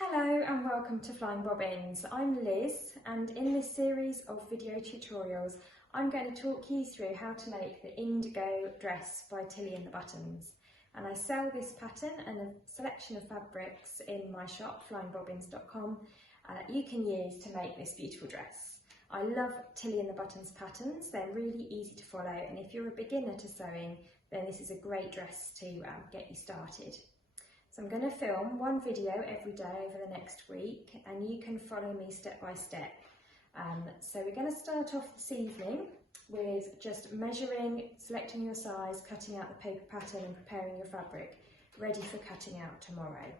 Hello and welcome to Flying Bobbins. I'm Liz, and in this series of video tutorials I'm going to talk you through how to make the Indigo dress by Tilly and the Buttons. And I sell this pattern and a selection of fabrics in my shop, flyingbobbins.com, you can use to make this beautiful dress. I love Tilly and the Buttons patterns. They're really easy to follow, and if you're a beginner to sewing, then this is a great dress to get you started. So I'm going to film one video every day over the next week, and you can follow me step by step. So we're going to start off this evening with just measuring, selecting your size, cutting out the paper pattern and preparing your fabric, ready for cutting out tomorrow.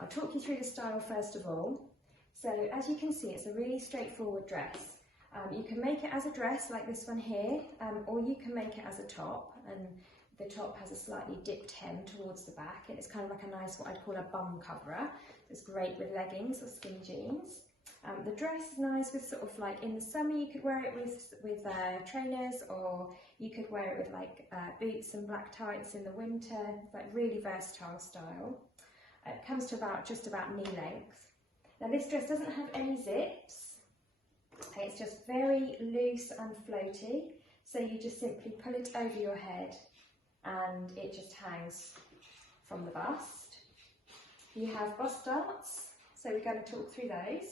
I'll talk you through the style first of all. So as you can see, it's a really straightforward dress. You can make it as a dress like this one here, or you can make it as a top, and the top has a slightly dipped hem towards the back, and it's kind of like a nice, what I'd call a bum coverer. It's great with leggings or skinny jeans. The dress is nice with sort of like, in the summer you could wear it with trainers, or you could wear it with like boots and black tights in the winter. It's like really versatile style. It comes to just about knee length. Now this dress doesn't have any zips. It's just very loose and floaty. So you just simply pull it over your head and it just hangs from the bust. You have bust darts, so we're going to talk through those.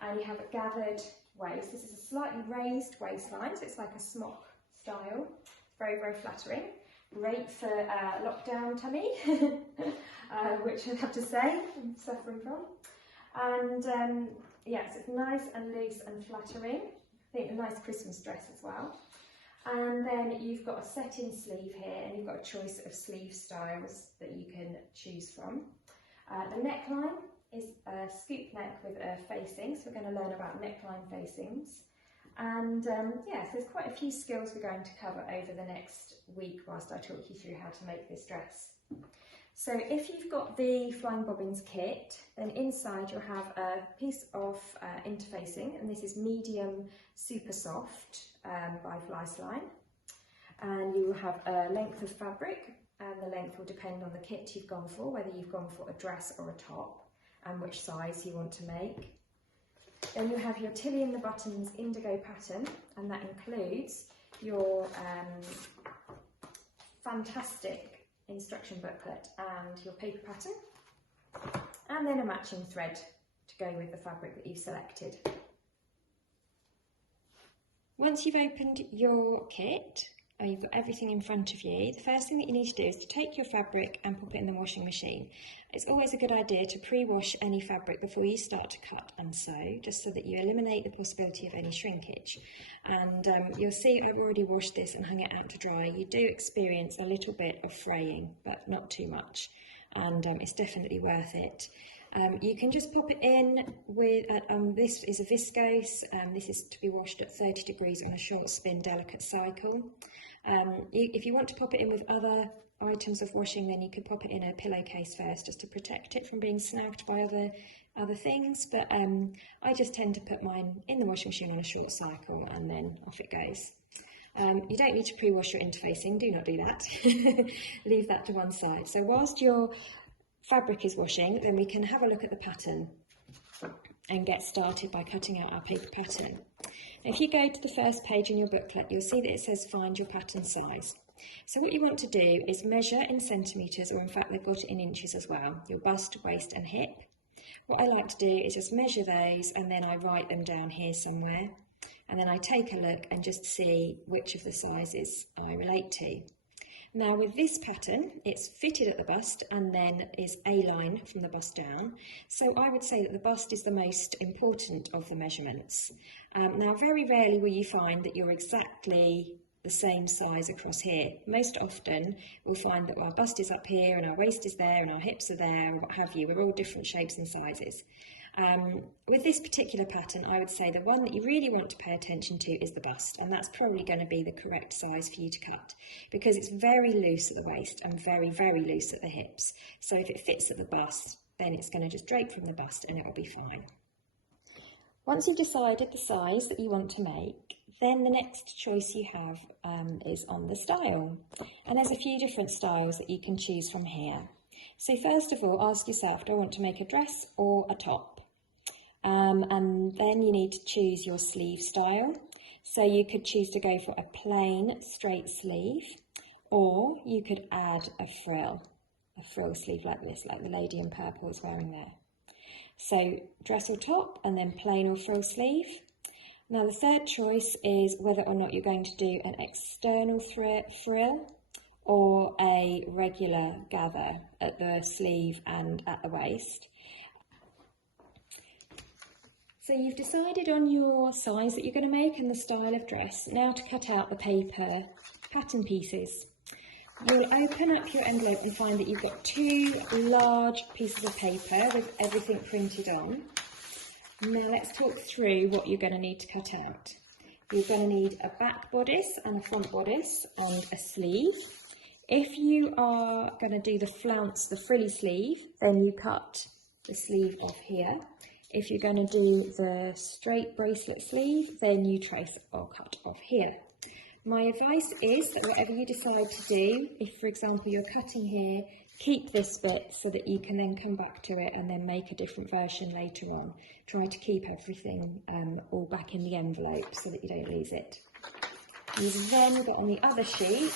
And you have a gathered waist. This is a slightly raised waistline, so it's like a smock style. Very, very flattering. Great for lockdown tummy, which I have to say I'm suffering from. And yes, it's nice and loose and flattering. I think a nice Christmas dress as well. And then you've got a set-in sleeve here, and you've got a choice of sleeve styles that you can choose from. The neckline is a scoop neck with a facing, so we're going to learn about neckline facings. And yeah, so there's quite a few skills we're going to cover over the next week whilst I talk you through how to make this dress. So if you've got the Flying Bobbins kit, then inside you'll have a piece of interfacing, and this is medium super soft by Flyslime. And you will have a length of fabric, and the length will depend on the kit you've gone for, whether you've gone for a dress or a top, and which size you want to make. Then you have your Tilly and the Buttons Indigo pattern, and that includes your fantastic instruction booklet and your paper pattern, and then a matching thread to go with the fabric that you've selected. Once you've opened your kit, and you've got everything in front of you, the first thing that you need to do is to take your fabric and pop it in the washing machine. It's always a good idea to pre-wash any fabric before you start to cut and sew, just so that you eliminate the possibility of any shrinkage. And you'll see I've already washed this and hung it out to dry. You do experience a little bit of fraying, but not too much, and it's definitely worth it. You can just pop it in with, this is a viscose, this is to be washed at 30 degrees on a short spin delicate cycle. If you want to pop it in with other items of washing, then you could pop it in a pillowcase first, just to protect it from being snagged by other things, but I just tend to put mine in the washing machine on a short cycle, and then off it goes. You don't need to pre-wash your interfacing, do not do that. Leave that to one side. So whilst your fabric is washing, then we can have a look at the pattern and get started by cutting out our paper pattern. If you go to the first page in your booklet, you'll see that it says find your pattern size. So what you want to do is measure in centimetres, or in fact they've got it in inches as well, your bust, waist and hip. What I like to do is just measure those, and then I write them down here somewhere, and then I take a look and just see which of the sizes I relate to. Now with this pattern, it's fitted at the bust and then is A-line from the bust down. So I would say that the bust is the most important of the measurements. Now very rarely will you find that you're exactly the same size across here. Most often we'll find that our bust is up here and our waist is there and our hips are there, or what have you. We're all different shapes and sizes. With this particular pattern, I would say the one that you really want to pay attention to is the bust, and that's probably going to be the correct size for you to cut, because it's very loose at the waist and very, very loose at the hips. So if it fits at the bust, then it's going to just drape from the bust and it will be fine. Once you've decided the size that you want to make, then the next choice you have is on the style. And there's a few different styles that you can choose from here. So first of all, ask yourself, do I want to make a dress or a top? And then you need to choose your sleeve style. So you could choose to go for a plain straight sleeve, or you could add a frill sleeve like this, like the lady in purple is wearing there. So dress or top, and then plain or frill sleeve. Now the third choice is whether or not you're going to do an external frill or a regular gather at the sleeve and at the waist. So you've decided on your size that you're going to make and the style of dress. Now to cut out the paper pattern pieces. You'll open up your envelope and find that you've got 2 large pieces of paper with everything printed on. Now let's talk through what you're going to need to cut out. You're going to need a back bodice and a front bodice and a sleeve. If you are going to do the flounce, the frilly sleeve, then you cut the sleeve off here. If you're going to do the straight bracelet sleeve, then you trace or cut off here. My advice is that whatever you decide to do, if for example you're cutting here, keep this bit so that you can then come back to it and then make a different version later on. Try to keep everything all back in the envelope so that you don't lose it. You've then got on the other sheet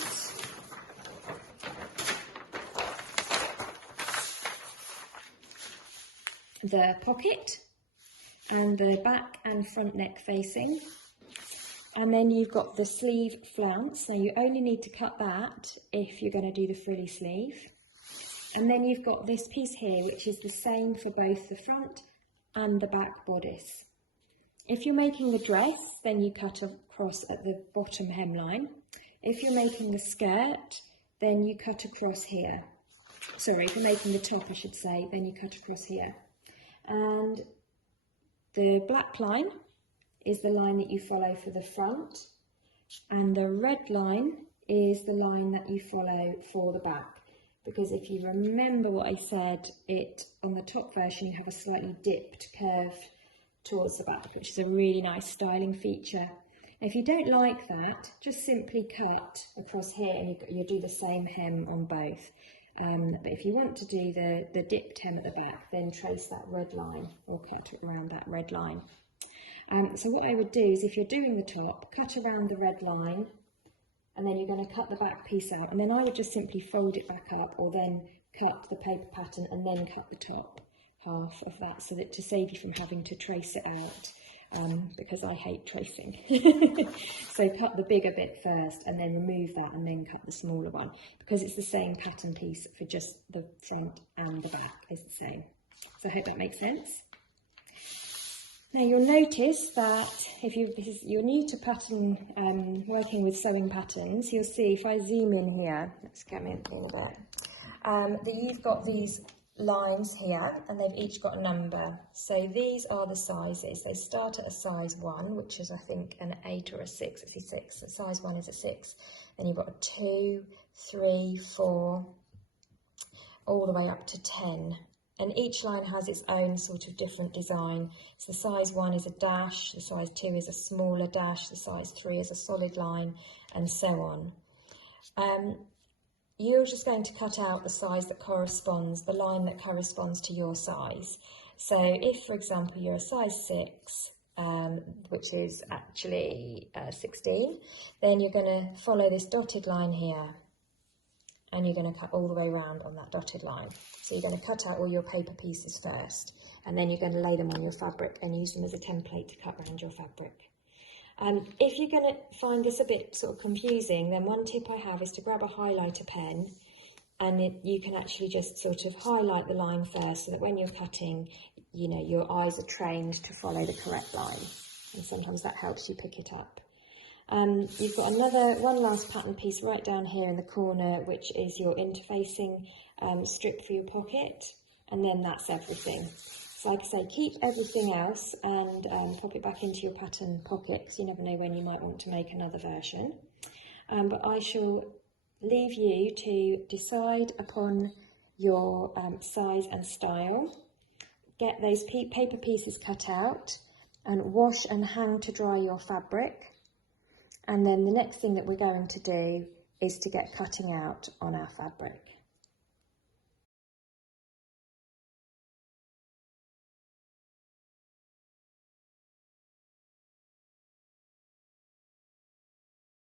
the pocket and the back and front neck facing. And then you've got the sleeve flounce. Now you only need to cut that if you're going to do the frilly sleeve. And then you've got this piece here, which is the same for both the front and the back bodice. If you're making the dress, then you cut across at the bottom hemline. If you're making the skirt, then you cut across here. Sorry, if you're making the top, I should say, then you cut across here. And the black line is the line that you follow for the front, and the red line is the line that you follow for the back. Because if you remember what I said, on the top version you have a slightly dipped curve towards the back, which is a really nice styling feature. If you don't like that, just simply cut across here and you do the same hem on both. But if you want to do the dipped hem at the back, then trace that red line or cut around that red line. So what I would do is, if you're doing the top, cut around the red line, and then you're going to cut the back piece out, and then I would just simply fold it back up, or then cut the paper pattern and then cut the top half of that, so that to save you from having to trace it out, because I hate tracing. So cut the bigger bit first and then remove that and then cut the smaller one, because it's the same pattern piece for just the front and the back is the same. So I hope that makes sense. Now you'll notice that if you're new to pattern, working with sewing patterns, you'll see if I zoom in here, let's get me in a bit, that you've got these lines here and they've each got a number. So these are the sizes. They start at a size 1, which is I think an 8 or a 6, it's a 6. So size 1 is a 6. Then you've got a 2, 3, 4, all the way up to 10. And each line has its own sort of different design. So the size 1 is a dash, the size 2 is a smaller dash, the size 3 is a solid line, and so on. You're just going to cut out the size that corresponds, the line that corresponds to your size. So if, for example, you're a size 6, which is actually 16, then you're going to follow this dotted line here. And you're going to cut all the way around on that dotted line. So you're going to cut out all your paper pieces first, and then you're going to lay them on your fabric and use them as a template to cut around your fabric. If you're going to find this a bit sort of confusing, then one tip I have is to grab a highlighter pen, and you can actually just sort of highlight the line first, so that when you're cutting, you know, your eyes are trained to follow the correct line, and sometimes that helps you pick it up. You've got one last pattern piece right down here in the corner, which is your interfacing strip for your pocket, and then that's everything. So like I say, keep everything else and pop it back into your pattern pocket, because you never know when you might want to make another version. But I shall leave you to decide upon your size and style, get those paper pieces cut out, and wash and hang to dry your fabric. And then the next thing that we're going to do is to get cutting out on our fabric.